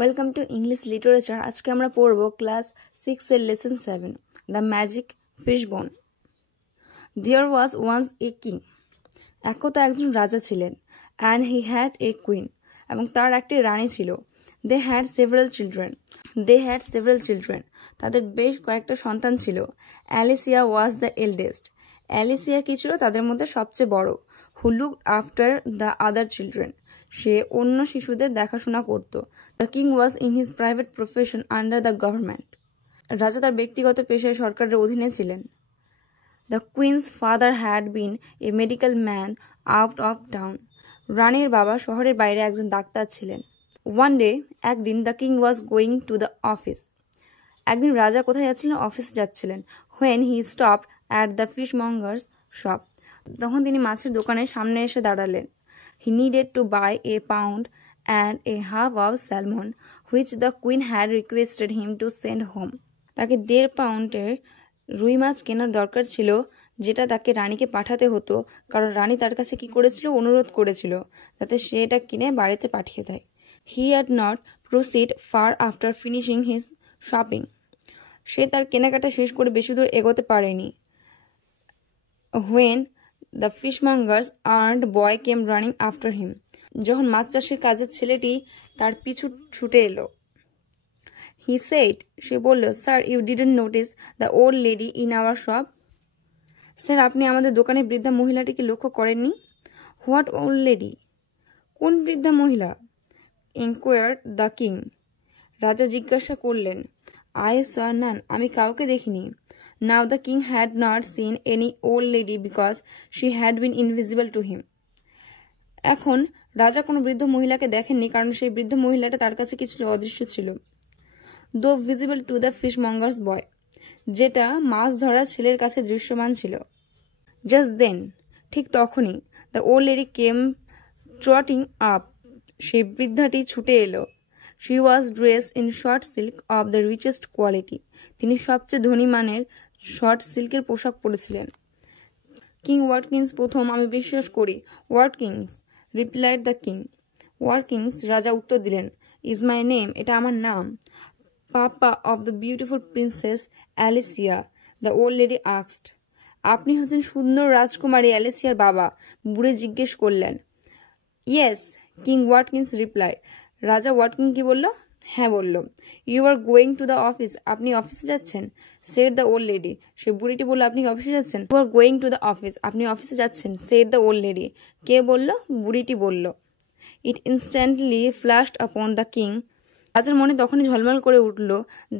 Welcome to English literature. আজকে আমরা পড়ব ক্লাস 6 এর lesson 7, the magic fish bone. There was once a king. একদা একজন রাজা ছিলেন। And he had a queen, এবং তার একটি রানী ছিল। They had several children. তাদের বেশ কয়েকটা সন্তান ছিল। Alicia was the eldest. Alicia কি ছিল? তাদের মধ্যে সবচেয়ে বড়। Who looked after the other children. সে অন্য শিশুদের দেখাশোনা করত। The king was in his private profession under the government. রাজা তার ব্যক্তিগত পেশায় সরকারের অধীনে ছিলেন। The queen's father had been a medical man out of town. রানীর বাবা শহরের বাইরে একজন ডাক্তার ছিলেন। ওয়ান ডে, একদিন, the king was going to the office. একদিন রাজা কোথায় যাচ্ছিলেন? অফিসে যাচ্ছিলেন। When he stopped at the fish monger's shop. তখন তিনি মাছের দোকানের সামনে এসে দাঁড়ালেন। He needed to buy a pound and a half of salmon, which the queen had requested him to send home. তাকে 1.5 পাউন্ডের রুই মাছ কেনার দরকার ছিল, যেটা তাকে রানীকে পাঠাতে হতো, কারণ রানী তার কাছে কি করেছিল? অনুরোধ করেছিল যাতে সে এটা কিনে বাড়িতে পাঠিয়ে দেয়। He had not proceeded far after finishing his shopping. সে তার কেনাকাটা শেষ করে বেশি দূর এগোতে পারেনি। When the fishmonger's armed boy came running after him. যখন মাছ চাষের কাজের ছেলেটি তার পিছু ছুটে এলো। He said, সে বলল, Sir, you didn't notice the old lady in our shop? Sir, আপনি আমাদের দোকানে বৃদ্ধা মহিলাটিকে লক্ষ্য করেননি? What old lady? কোন বৃদ্ধা মহিলা? Inquired the king. রাজা জিজ্ঞাসা করলেন। I saw none. আমি কাউকে দেখিনি। Now the king had not seen any old lady because she had been invisible to him. এখন রাজা কোনো বৃদ্ধ মহিলাকে দেখেননি, কারণ সেই বৃদ্ধ মহিলাটা তার কাছে কি ছিল? অদৃশ্য ছিল। Though visible to the fishmonger's boy, যেটা মাছ ধরা ছেলের কাছে দৃশ্যমান ছিল। Just then, ঠিক তখনই, the old lady came trotting up. সেই বৃদ্ধাটি ছুটে এলো। She was dressed in short silk of the richest quality. তিনি সবচেয়ে ধনী মানের শর্ট সিল্কের পোশাক পরেছিলেন। কিং ওয়াটকিন্স প্রথম, আমি বিশ্বাস করি। Watkins, replied the king. Watkins, রাজা উত্তর দিলেন, ইজ মাই নেম, এটা আমার নাম। Papa of the beautiful princess Alicia, the old lady asked. আপনি হচ্ছেন সুন্দর রাজকুমারী অ্যালিসিয়ার বাবা? বুড়ি জিজ্ঞেস করলেন। Yes, king Watkins reply. রাজা ওয়াটকিন কি বলল? হ্যাঁ বলল। You are going to the office, আপনি অফিসে যাচ্ছেন? সেড দ্য ওল্ড লেডি, সে বুড়িটি বলল, আপনি অফিসে যাচ্ছেন? You are going to the office, আপনি অফিসে যাচ্ছেন? Said the old lady. কে বলল? বুড়িটি বলল। ইট ইনস্ট্যান্টলি ফ্ল্যাশড আপন দ্য কিং। রাজার মনে তখনই ঝলমল করে উঠল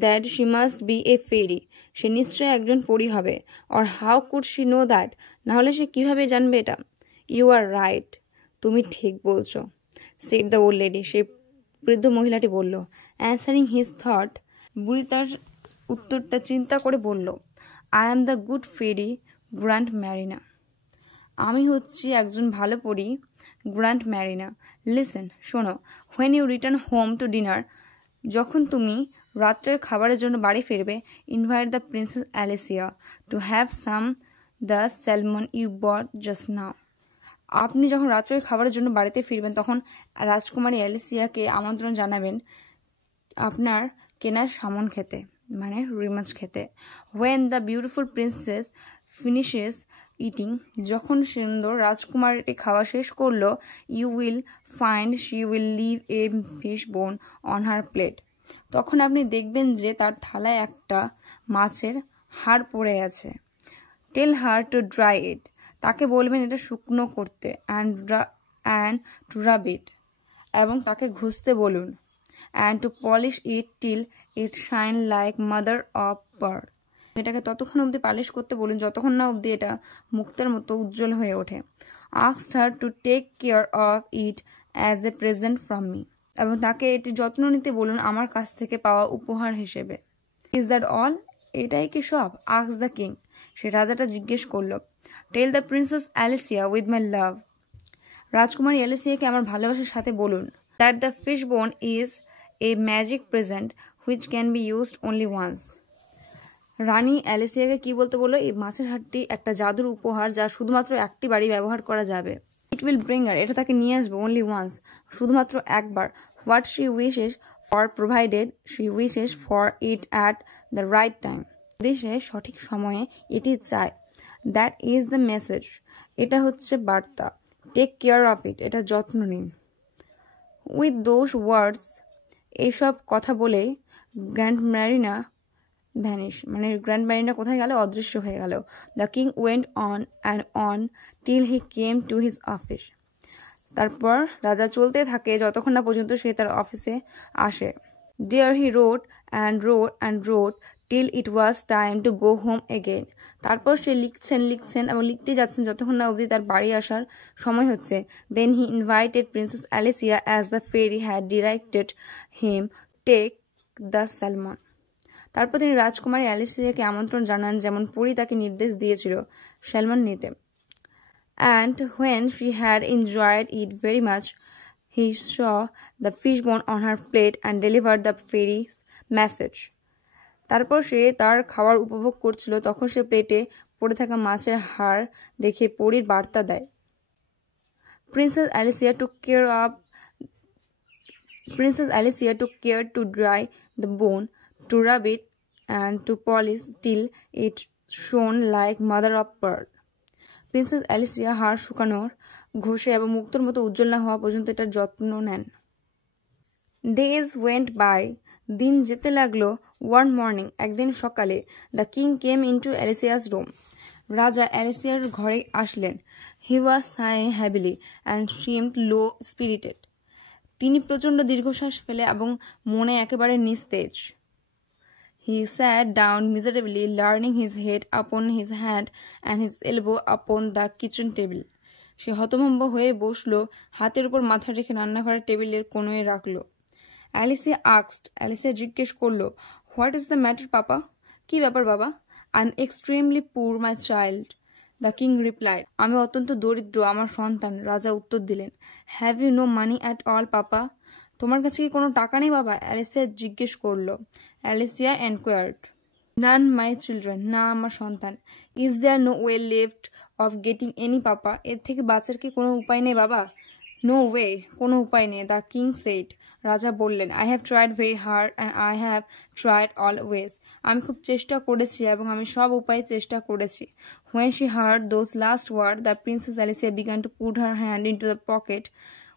that she must B A ফেরি, সে নিশ্চয়ই একজন পরী হবে। Or how could she know that, নাহলে সে কিভাবে জানবে এটা? ইউ আর রাইট, তুমি ঠিক বলছো। সেড দ্য ওল্ড লেডি, সেই বৃদ্ধ মহিলাটি বলল। অ্যান্সারিং হিজ থট, বুড়ি তার উত্তরটা চিন্তা করে বলল, I am the good fairy Grand Marina. আমি হচ্ছি একজন ভালো পরী, গ্র্যান্ড ম্যারিনা। লিসেন, শোনো। When you return home to dinner, যখন তুমি রাত্রের খাবারের জন্য বাড়ি ফিরবে, invite the princess Alicia to have some the salmon you bought just now. আপনি যখন রাত্রের খাবারের জন্য বাড়িতে ফিরবেন, তখন রাজকুমারী অ্যালিসিয়াকে আমন্ত্রণ জানাবেন আপনার কেনার সামন খেতে, মানে রুই মাছ খেতে। When the beautiful princess finishes eating, যখন সুন্দর রাজকুমারীটি খাওয়া শেষ করলো, you will find she will leave a fish bone on her plate, তখন আপনি দেখবেন যে তার থালায় একটা মাছের হাড় পড়ে আছে। টেল হার টু ড্রাই ইট, তাকে বলবেন এটা শুকনো করতে। অ্যান্ড টু রাব ইট, এবং তাকে ঘষতে বলুন। And to polish it till it shine like mother of pearl, এটাকে ততক্ষণ অবধি পালিশ করতে বলুন যতক্ষণ না অবধি এটা মুক্তার মতো উজ্জ্বল হয়ে ওঠে। Asked her to take care of it as a present from me, এবং তাকে এটি যত্ন নিতে বলুন আমার কাছ থেকে পাওয়া উপহার হিসেবে। ইজ দ্যাট অল, এটাই কি সব? আস্কড দ্য কিং, সে রাজাটা জিজ্ঞেস করল। Tell the princess Alicia with my love, রাজকুমারী অ্যালিসিয়াকে আমার ভালোবাসার সাথে বলুন। That the fish bone is a magic present which can be used only once. রানী অ্যালিসিয়াকে কি বলতে বললো? এই মাছের হাড়টি একটা জাদুর উপহার, যা শুধুমাত্র একটি বাড়ি ব্যবহার করা যাবে। ইট উইল ব্রিং হার, এটা তাকে নিয়ে আসবে অনলি ওয়ান্স, শুধুমাত্র একবার। What she wishes or provided she wishes for it at the right time. যদি সে সঠিক সময়ে এটি চায়। That is the message. এটা হচ্ছে বার্তা। Take care of it. এটা যত্ন নিন। With those words, এইসব কথা বলে গ্র্যান্ড ম্যারিনা ভ্যানিশ, মানে গ্র্যান্ড ম্যারিনা কোথায় গেল? অদৃশ্য হয়ে গেল। The king went on and on till he came to his office. তারপর রাজা চলতে থাকে যতক্ষণ না পর্যন্ত সে তার অফিসে আসে। There he wrote and wrote and wrote till it was time to go home again. তারপর সে লিখছেন এবং লিখতে যাচ্ছেন যতক্ষণ না অবধি তার বাড়ি আসার সময় হচ্ছে। Then he invited Princess Alicia as the fairy had directed him take the salmon. তারপর তিনি রাজকুমারী অ্যালিসিয়াকে আমন্ত্রণ জানান যেমন পরী তাকে নির্দেশ দিয়েছিল স্যালমন নিতে। And when she had enjoyed it very much, he saw the fishbone on her plate and delivered the fairy's message. তারপর সে তার খাবার উপভোগ করছিল তখন সে প্লেটে পড়ে থাকা মাছের হাড় দেখে পরীর বার্তা দেয়। Princess Alicia took care to dry the bone, to rub it and to polish till it shone like mother of pearl. Princess Alicia হাড় শুকানোর, ঘষে এবং মুক্তোর মতো উজ্জ্বল না হওয়া পর্যন্ত এটার যত্ন নেন। Days went by. দিন যেতে লাগলো। One morning, একদিন সকালে, the king came into Alicia's room. রাজা অ্যালিসিয়ার ঘরে আসলেন। He was sighing heavily and seemed low spirited. তিনি প্রচণ্ড দীর্ঘশ্বাস ফেলে এবং মনে একেবারে নিস্তেজ। He sat down miserably, leaning his head upon his hand and his elbow upon the kitchen table. সে হতভম্ব হয়ে বসলো, হাতের উপর মাথা রেখে রান্নাঘরের টেবিলের কোণে রাখলো। অ্যালিসিয়া জিজ্ঞেস করলো, what is the matter papa? কি ব্যাপার বাবা? I am extremely poor my child, the king replied. আমি অত্যন্ত দরিদ্র আমার সন্তান, রাজা উত্তর দিলেন। Have you no money at all papa? তোমার কাছে কি কোনো টাকা নেই বাবা? অ্যালিসিয়া জিজ্ঞেস করলো। Alicia enquired. None my children, না আমার সন্তান। Is there no way left of getting any papa? এর থেকে বাঁচার কি কোনো উপায় নেই বাবা? নো ওয়ে, কোনো উপায় নেই, দ্য কিং সেইড। রাজা বললেন, I have tried very hard and I have tried all ways. আমি খুব চেষ্টা করেছি এবং আমি সব উপায়ে চেষ্টা করেছি। When she heard those last word, the princess Alicia began to put her hand in two the pocket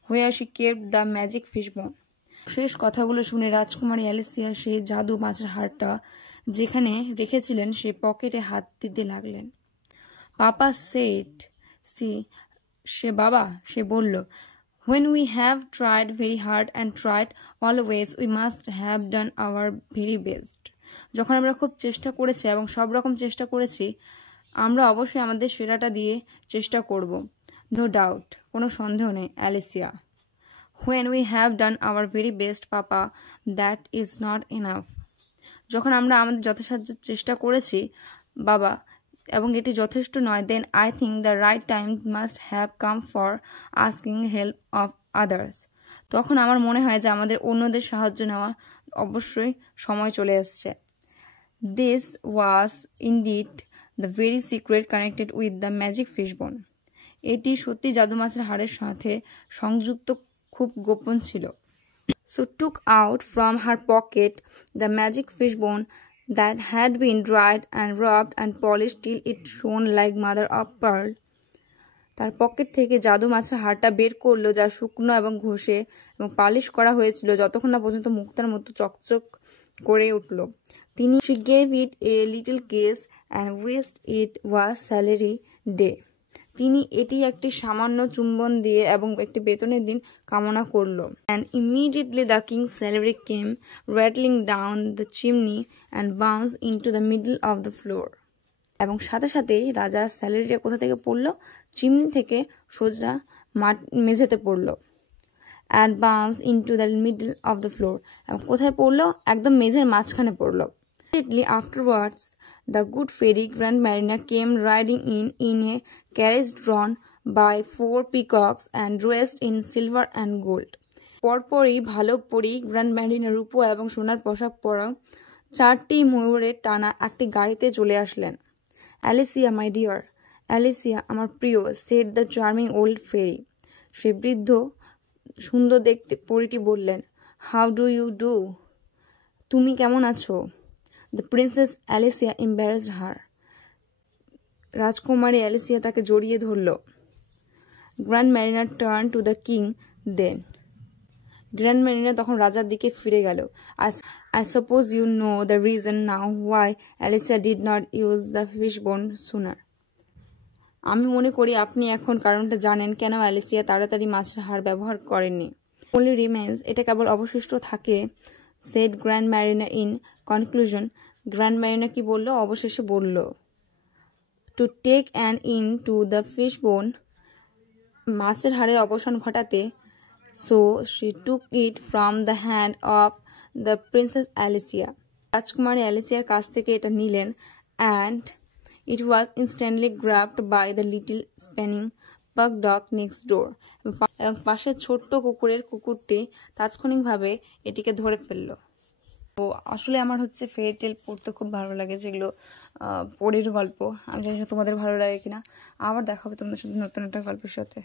where she kept the magic fishbone. শেষ কথাগুলো শুনে রাজকুমারী অ্যালিসিয়া সেই জাদু মাছের হাড়টা যেখানে রেখেছিলেন সে পকেটে হাত দিতে লাগলেন। পাপা সেড, সে বলল, when we have tried very hard and tried always, we must have done our very best. যখন আমরা খুব চেষ্টা করেছি এবং সব রকম চেষ্টা করেছি, আমরা অবশ্যই আমাদের সেরাটা দিয়ে চেষ্টা করব। নো ডাউট, কোনো সন্দেহ নেই Alicia. when we have done our very best, papa, that is not enough. যখন আমরা আমাদের যথাসাধ্য চেষ্টা করেছি বাবা এবং এটি যথেষ্ট নয়, then I think the right time must have come for asking help of others. তখন আমার মনে হয় যে আমাদের অন্যদের সাহায্য নেওয়া অবশ্যই সময় চলে এসেছে। This was indeed the very secret connected with the magic fishbone. এটি সত্যি জাদু মাছের হাড়ের সাথে সংযুক্ত, খুব গোপন ছিল। So took out from her pocket the magic fishbone that had been dried and rubbed and polished till it shone like mother of pearl. তার পকেট থেকে জাদু মাছের হাড়টা বের করলো যা শুকনো এবং ঘষে এবং পালিশ করা হয়েছিল যতক্ষণ না পর্যন্ত মুক্তার মতো চকচক করে উঠল। তিনি she gave it a little kiss and wished it was salary day. তিনি এটি একটি সামান্য চুম্বন দিয়ে এবং একটি বেতনের দিন কামনা করল। And immediately the king's salary came rattling down the chimney and bounced into the middle of the floor. এবং সাথে সাথেই রাজার স্যালারিটা কোথা থেকে পড়ল? চিমনি থেকে সোজা মেঝেতে পড়ল। And bounced into the middle of the floor. এবং কোথায় পড়ল? একদম মেঝের মাঝখানে পড়ল। Immediately afterwards, the good fairy Grand Marina came riding in a carriage drawn by 4 peacocks and dressed in silver and gold. পরপরই ভালো পরী গ্র্যান্ড ম্যারিনা রূপো এবং সোনার পোশাক পরা 4টি ময়ূরের টানা একটি গাড়িতে চলে আসলেন। অ্যালিসিয়া মাই ডিয়ার, অ্যালিসিয়া আমার প্রিয়, said the charming old fairy. সে বৃদ্ধ সুন্দর দেখতে পরীটি বললেন, হাউ ডু ইউ ডু? তুমি কেমন আছো? The princess Alicia embraced her. রাজকুমারী অ্যালিসিয়া তাকে জড়িয়ে ধরল। Grand Marina turn to the king then. Grand Marina তখন রাজার দিকে ফিরে গেল। I suppose you know the reason now why Alicia did not use the fish bone sooner. আমি মনে করি আপনি এখন কারণটা জানেন কেন অ্যালিসিয়া তাড়াতাড়ি মাছের হাড় ব্যবহার করেননি। only remains, এটা কেবল অবশিষ্ট থাকে, said grand Marina in conclusion. Grand Marina কি বলল? অবশেষে বলল, to take an end two the fish bone, মাছের হাড়ের অবসান ঘটাতে। So she took it from the hand of the princess Alicia. রাজকুমারী অ্যালিসিয়ার কাছ থেকে এটা নিলেন, and it was instantly grabbed by the little spanning pug dog next door. এবং পাশের ছোট্ট কুকুরটি তাৎক্ষণিকভাবে এটিকে ধরে ফেলল। তো আসলে আমার হচ্ছে ফেয়ারি টেল পড়তে খুব ভালো লাগে, যেগুলো পরীর গল্প। আমি জানি না তোমাদের ভালো লাগে কিনা। আবার দেখা হবে তোমাদের সাথে নতুন একটা গল্পের সাথে।